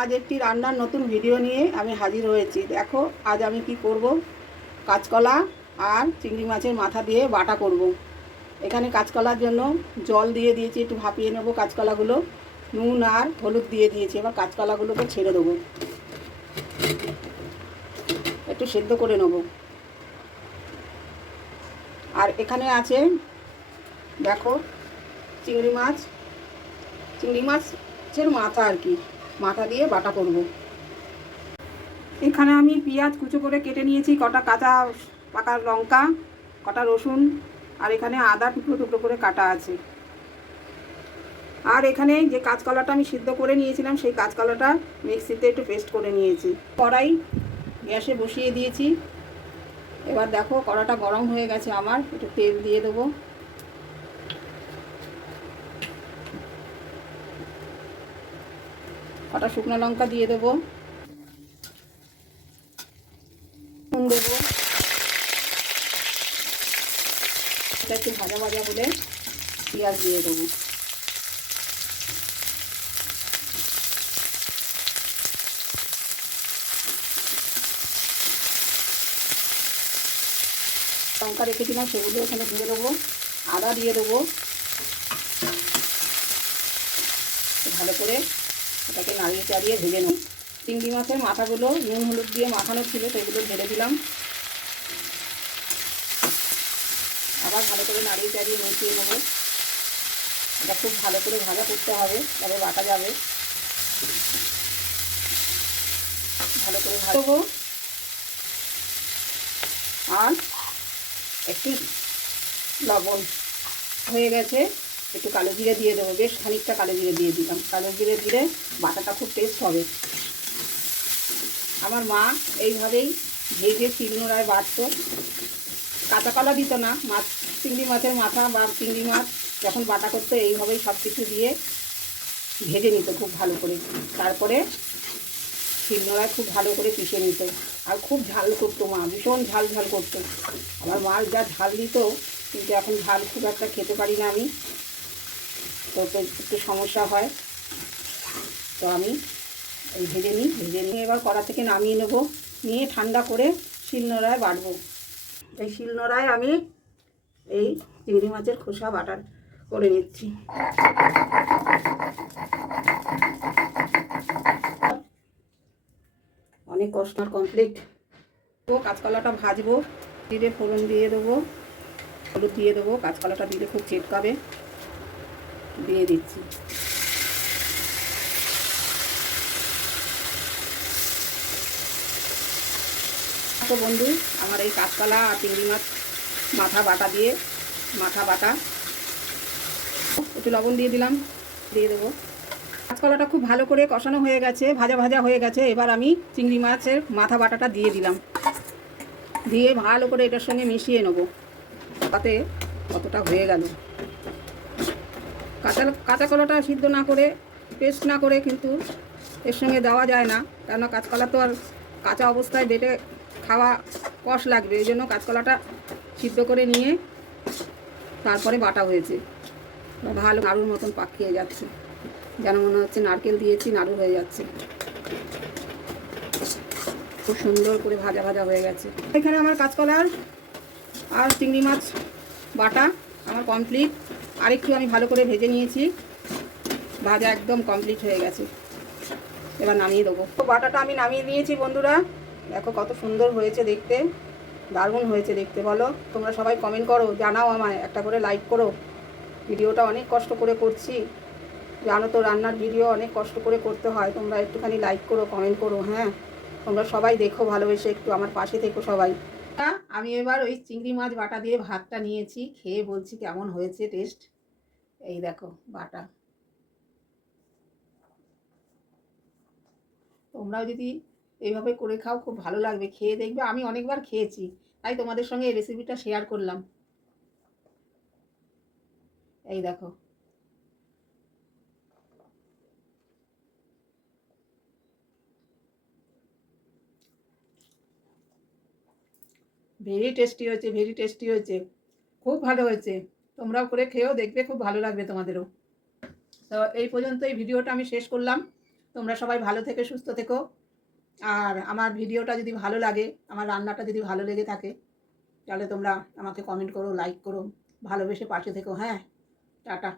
আজ একটি রান্নার নতুন ভিডিও নিয়ে আমি হাজির হয়েছি। দেখো, আজ আমি কি করব? কাঁচকলা আর চিংড়ি মাছের মাথা দিয়ে বাটা করব। এখানে কাঁচকলার জন্য জল দিয়ে দিয়েছি, একটু ভাপিয়ে নেব কাঁচকলাগুলো। নুন আর হলুদ দিয়ে দিয়েছি, এবার কাঁচকলাগুলোকে ছেড়ে দেবো। একটু সেদ্ধ করে নেব। আর এখানে আছে, দেখো, চিংড়ি মাছ। চিংড়ি মাছের মাথা আর কি। মাথা দিয়ে বাটা করব। এখানে আমি পেঁয়াজ কুচো করে কেটে নিয়েছি, কটা কাঁচা পাকা লঙ্কা, কটা রসুন, আর এখানে আদা টুকরো টুকরো করে কাটা আছে। আর এখানে যে কাঁচকলাটা আমি সিদ্ধ করে নিয়েছিলাম, সেই কাঁচকলাটা মিক্সিতে একটু পেস্ট করে নিয়েছি। কড়াই গ্যাসে বসিয়ে দিয়েছি। এবার দেখো কড়াটা গরম হয়ে গেছে আমার, একটু তেল দিয়ে দেবো। কটা শুকনো লঙ্কা দিয়ে দেবো। নুন দেবো। একটু ভাজা ভাজা হলে পেঁয়াজ দিয়ে দেবো। লঙ্কা রেখে রেখেছিলাম সেগুলো এখানে দিয়ে দেবো। আদা দিয়ে দেবো। ভালো করে এটাকে নাড়িয়ে চাড়িয়ে ভেজে নেব। চিংড়ি মাছের মাথাগুলো নুন হলুদ দিয়ে মাখানো ছিল সেগুলো ঢেলে দিলাম। আবার ভালো করে নাড়িয়ে চাড়িয়ে মিশিয়ে নেব। এটা খুব ভালো করে ভাজা করতে হবে তবে বাটা যাবে। ভালো করে ভাজবো আর একটু লবণ হয়ে গেছে। একটু কালো জিরে দিয়ে দেবো, বেশ খানিকটা কালো জিরে দিয়ে দিলাম। কালো জিরে দিলে বাটাটা খুব টেস্ট হবে। আমার মা এইভাবেই ভেজে শিলনোড়ায় বাটতো। কাঁচা কলা দিত না, মাছ, চিংড়ি মাছের মাথা বা চিংড়ি মাছ যখন বাটা করতো, এইভাবেই সব কিছু দিয়ে ভেজে নিত খুব ভালো করে। তারপরে শিলনোড়ায় খুব ভালো করে পিষে নিত। আর খুব ঝাল করতো মা, ভীষণ ঝাল ঝাল করতো। আমার মা যা ঝাল দিত, কিন্তু এখন ঝাল খুব একটা খেতে পারি না আমি। তো তো একটু সমস্যা হয়। তো আমি এই ভেজে নিই, ভেজে নিয়ে এবার কড়া থেকে নামিয়ে নেব। নিয়ে ঠান্ডা করে শিলনোড়ায় বাটবো। এই শিলনোড়ায় আমি এই চিংড়ি মাছের খোসা বাটার করে নিচ্ছি। অনেক কষ্ট কমপ্লিট তো কাঁচকলাটা ভাজবো। জিরে ফোড়ন দিয়ে দেবো, হলুদ দিয়ে দেবো। কাঁচকলাটা দিলে খুব চেটকাবে। দিয়ে দিচ্ছি। তো বন্ধু, আমার এই কাঁচকলা আর চিংড়ি মাছ, মাথা বাটা দিয়ে, মাথা বাটা। একটু লবণ দিয়ে দিলাম, দিয়ে দেবো। কাঁচকলাটা খুব ভালো করে কষানো হয়ে গেছে, ভাজা ভাজা হয়ে গেছে। এবার আমি চিংড়ি মাছের মাথা বাটাটা দিয়ে দিলাম। দিয়ে ভালো করে এটার সঙ্গে মিশিয়ে নেব। তাতে কতটা হয়ে গেল। কাঁচা কাঁচা কলাটা সিদ্ধ না করে পেস্ট না করে কিন্তু এর সঙ্গে দেওয়া যায় না। কেননা কাঁচকলা তো আর কাঁচা অবস্থায় বেটে খাওয়া কষ লাগবে। এই জন্য কাঁচকলাটা সিদ্ধ করে নিয়ে তারপরে বাটা হয়েছে। ভালো নাড়ুর মতন পাকিয়ে যাচ্ছে। যেন মনে হচ্ছে নারকেল দিয়েছি, নাড়ু হয়ে যাচ্ছে। খুব সুন্দর করে ভাজা ভাজা হয়ে গেছে। এখানে আমার কাঁচকলার আর চিংড়ি মাছ বাটা আমার কমপ্লিট আরেকটু আমি ভালো করে ভেজে নিয়েছি। ভাজা একদম কমপ্লিট হয়ে গেছে। এবার নামিয়ে দেবো। তো বাটাটা আমি নামিয়ে দিয়েছি বন্ধুরা। দেখো কত সুন্দর হয়েছে দেখতে। দারুণ হয়েছে দেখতে, বলো। তোমরা সবাই কমেন্ট করো, জানাও আমায়। একটা করে লাইক করো। ভিডিওটা অনেক কষ্ট করে করছি। জানো তো, রান্নার ভিডিও অনেক কষ্ট করে করতে হয়। তোমরা একটুখানি লাইক করো কমেন্ট করো হ্যাঁ? তোমরা সবাই দেখো, ভালোবেসে একটু আমার পাশে থেকো সবাই। আমি এবার ওই চিংড়ি মাছ বাটা দিয়ে ভাতটা নিয়েছি, খেয়ে বলছি কেমন হয়েছে টেস্ট এই দেখো বাটা। তোমরাও যদি এইভাবে করে খাও, খুব ভালো লাগবে, খেয়ে দেখবে। আমি অনেকবার খেয়েছি, তাই তোমাদের সঙ্গে এই রেসিপিটা শেয়ার করলাম। এই দেখো। ভেরি টেস্টি হয়েছে ভেরি টেস্টি হয়েছে। খুব ভালো হয়েছে। তোমরাও করে খেয়েও দেখবে, খুব ভালো লাগবে তোমাদেরও। তো এই পর্যন্ত এই ভিডিওটা আমি শেষ করলাম। তোমরা সবাই ভালো থেকে, সুস্থ থেকো। আর আমার ভিডিওটা যদি ভালো লাগে, আমার রান্নাটা যদি ভালো লেগে থাকে, তাহলে তোমরা আমাকে কমেন্ট করো লাইক করো, ভালোবেসে পাশে থেকো। হ্যাঁ টাটা।